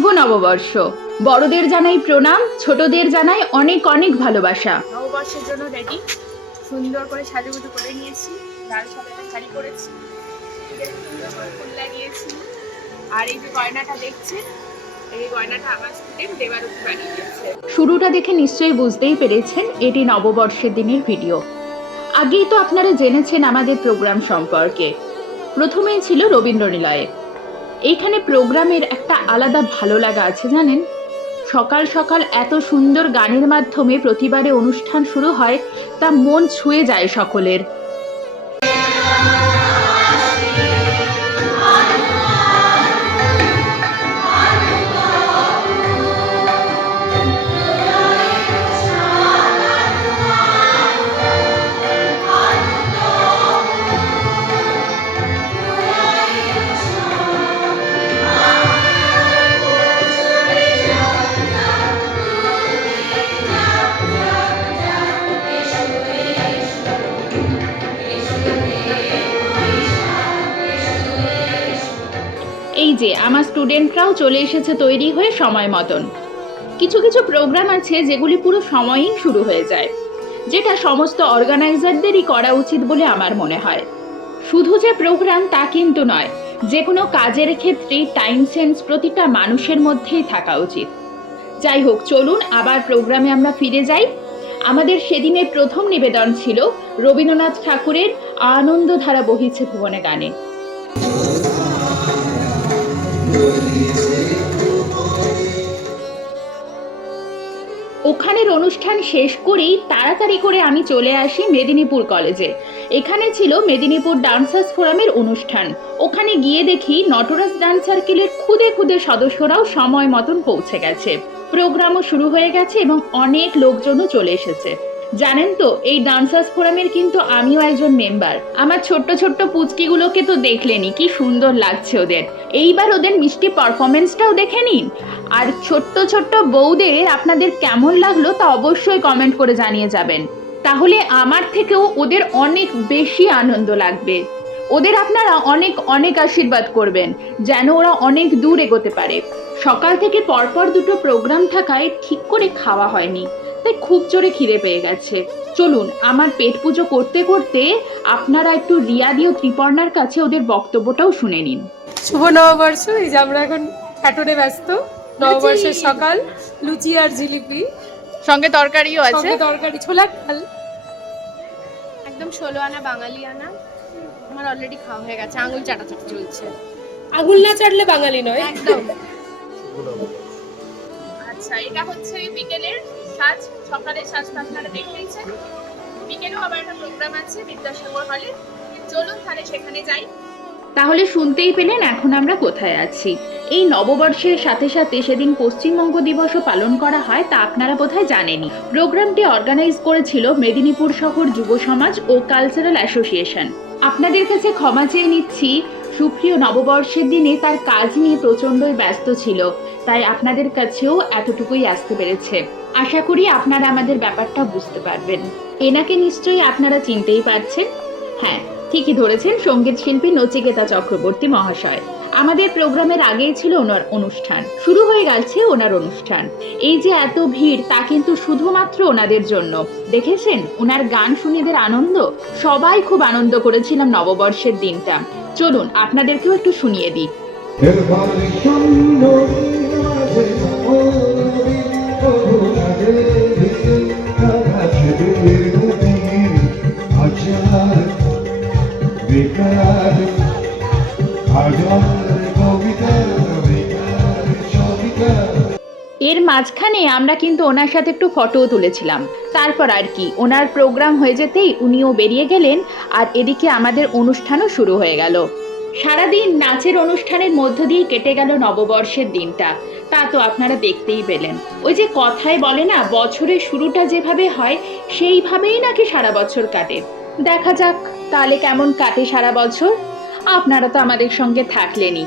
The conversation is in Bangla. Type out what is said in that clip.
শুভ নববর্ষ। বড়দের জানাই প্রণাম, ছোটদের জানাই অনেক অনেক ভালোবাসা। নববর্ষের জন্য রেডি, সুন্দর করে সাজুগুজু করে নিয়েছি। লাল সাদা শাড়ি পরেছি, সুন্দর করে ফুল লাগিয়েছি। আর এই যে গয়নাটা দেখছেন, এই গয়নাটা আমার স্টুডেন্ট দেবারতী বানিয়ে দিয়েছে। শুরুটা দেখে নিশ্চয়ই বুঝতেই পেরেছেন এটি নববর্ষের দিনের ভিডিও। আগেই তো আপনারা জেনেছেন আমাদের প্রোগ্রাম সম্পর্কে। প্রথমেই ছিল রবীন্দ্রনিলয়ে। এইখানে প্রোগ্রামের একটা আলাদা ভালো লাগা আছে জানেন। সকাল সকাল এত সুন্দর গানের মাধ্যমে প্রতিবারে অনুষ্ঠান শুরু হয়, তা মন ছুঁয়ে যায় সকলের। এই যে আমার স্টুডেন্টরাও চলে এসেছে তৈরি হয়ে সময় মতন। কিছু কিছু প্রোগ্রাম আছে যেগুলি পুরো সময়েই শুরু হয়ে যায়, যেটা সমস্ত অর্গানাইজারদেরই করা উচিত বলে আমার মনে হয়। শুধু যে প্রোগ্রাম তা কিন্তু নয়, যে কোনো কাজের ক্ষেত্রে টাইম সেন্স প্রতিটা মানুষের মধ্যেই থাকা উচিত। যাই হোক, চলুন আবার প্রোগ্রামে আমরা ফিরে যাই। আমাদের সেদিনের প্রথম নিবেদন ছিল রবীন্দ্রনাথ ঠাকুরের আনন্দধারা বহিছে ভুবনে গানে। ওখানের অনুষ্ঠান শেষ করেই তাড়াতাড়ি করে আমি চলে আসি মেদিনীপুর কলেজে। এখানে ছিল মেদিনীপুর ডান্সার্স ফোরামের অনুষ্ঠান। ওখানে গিয়ে দেখি নটরাজ ডান্স সার্কেলের খুদে খুদে সদস্যরাও সময় মতন পৌঁছে গেছে। প্রোগ্রামও শুরু হয়ে গেছে এবং অনেক লোকজনও চলে এসেছে। জানেন তো, এই ডান্সার্স ফোরামের কিন্তু আমিও একজন মেম্বার। আমার ছোট্ট ছোট্ট পুচকিগুলোকে তো দেখলেনি, কি সুন্দর লাগছে ওদের। এইবার ওদের মিষ্টি পারফরমেন্সটাও দেখে নিন। আর ছোট্ট ছোট্ট বউদের আপনাদের কেমন লাগলো তা অবশ্যই কমেন্ট করে জানিয়ে যাবেন। তাহলে আমার থেকেও ওদের অনেক বেশি আনন্দ লাগবে। ওদের আপনারা অনেক অনেক আশীর্বাদ করবেন যেন ওরা অনেক দূর এগোতে পারে। সকাল থেকে পরপর দুটো প্রোগ্রাম থাকায় ঠিক করে খাওয়া হয়নি, তাই খুব জোরে খিদে পেয়ে গেছে। চলুন আমার পেট পুজো করতে করতে আপনারা একটু রিয়াদি ও ত্রিপর্ণার কাছে ওদের বক্তব্যটাও শুনে নিন। শুভ নববর্ষ। এই যে আমরা এখন খাটুনে ব্যস্ত। নববর্ষের সকাল, লুচি আর জিলিপি, সঙ্গে তরকারিও আছে, সঙ্গে তরকারি, ছোলার ডাল। একদম 16 আনা বাঙালি আনা। আমার অলরেডি খাওয়া হয়ে গেছে, আঙুল চাটাচাটি চলছে। আঙুল না চাটলে বাঙালি নয় একদম। আচ্ছা, এটা হচ্ছে বিকেলের সাজ। সকালের সাজটা আপনারা দেখতেইছেন। বিকেলেও আবার একটা প্রোগ্রাম আছে বিদ্যাসাগর হলে। চলুন তাহলে সেখানে যাই। তাহলে শুনতেই পেলেন এখন আমরা কোথায় আছি। এই নববর্ষের সাথে সাথে সেদিন পশ্চিমবঙ্গ দিবসও পালন করা হয়, তা আপনারা বোধহয় জানেনই। প্রোগ্রামটি অর্গানাইজ করেছিল মেদিনীপুর শহর যুব সমাজ ও কালচারাল অ্যাসোসিয়েশন। আপনাদের কাছে ক্ষমা চেয়ে নিচ্ছি, সুপ্রিয় নববর্ষের দিনে তার কাজ নিয়ে প্রচণ্ডই ব্যস্ত ছিল, তাই আপনাদের কাছেও এতটুকুই আসতে পেরেছে। আশা করি আপনারা আমাদের ব্যাপারটা বুঝতে পারবেন। এনাকে নিশ্চয়ই আপনারা চিনতেই পারছেন। হ্যাঁ, ঠিকই ধরেছেন, সঙ্গীত শিল্পী নচিকেতা চক্রবর্তী মহাশয়। আমাদের প্রোগ্রামের আগেই ছিল ওনার অনুষ্ঠান, শুরু হয়ে গেছে ওনার অনুষ্ঠান। এই যে এত ভিড়, তা কিন্তু শুধুমাত্র ওনাদের জন্য। দেখেছেন ওনার গান শুনেদের আনন্দ, সবাই খুব আনন্দ করেছিলাম নববর্ষের দিনটা। চলুন আপনাদেরকেও একটু শুনিয়ে দিই। এর মাঝখানে আমরা কিন্তু ওনার সাথে একটু ফটোও তুলেছিলাম। তারপর আর কি, ওনার প্রোগ্রাম হয়ে যেতেই উনিও বেরিয়ে গেলেন, আর এদিকে আমাদের অনুষ্ঠানও শুরু হয়ে গেল। সারাদিন নাচের অনুষ্ঠানের মধ্য দিয়ে কেটে গেল নববর্ষের দিনটা, তা তো আপনারা দেখতেই পেলেন। ওই যে কথায় বলে না, বছরের শুরুটা যেভাবে হয় সেইভাবেই নাকি সারা বছর কাটে। দেখা যাক তাহলে কেমন কাটে সারা বছর। আপনারা তো আমাদের সঙ্গে থাকলেনই।